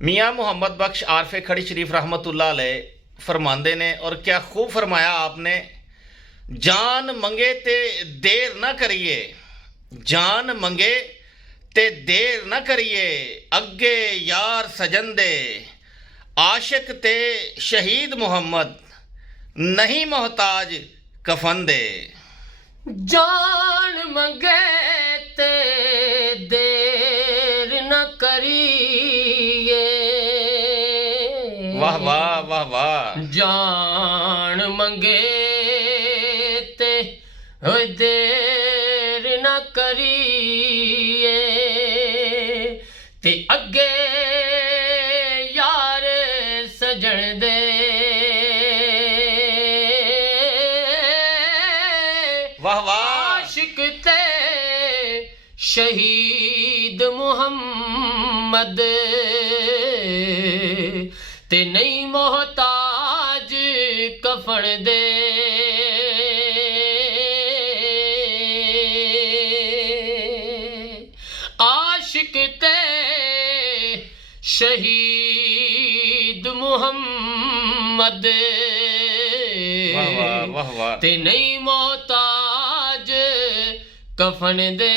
मियाँ मोहम्मद बख्श आरफ़े खड़ी शरीफ रहमतुल्लाह अलैह फरमाते ने, और क्या खूब फरमाया आपने, जान मंगे ते देर ना करिए, जान मंगे ते देर ना करिए, अगे यार सजन दे, आशिक ते शहीद मोहम्मद, नहीं मोहताज कफन दे। जान मंगे ते देर न करिए, वाह वाह वाह वाह। जान मंगे ते देर न करिए, ते अगे यार सजन दे, वाह वाह। आशिक ते शहीद मुहम्मद, ते नहीं मोहताज कफन दे। आशिक ते शहीद मुहम्मद, वाह वाह वाह वाह। ते नहीं मोहताज कफन दे।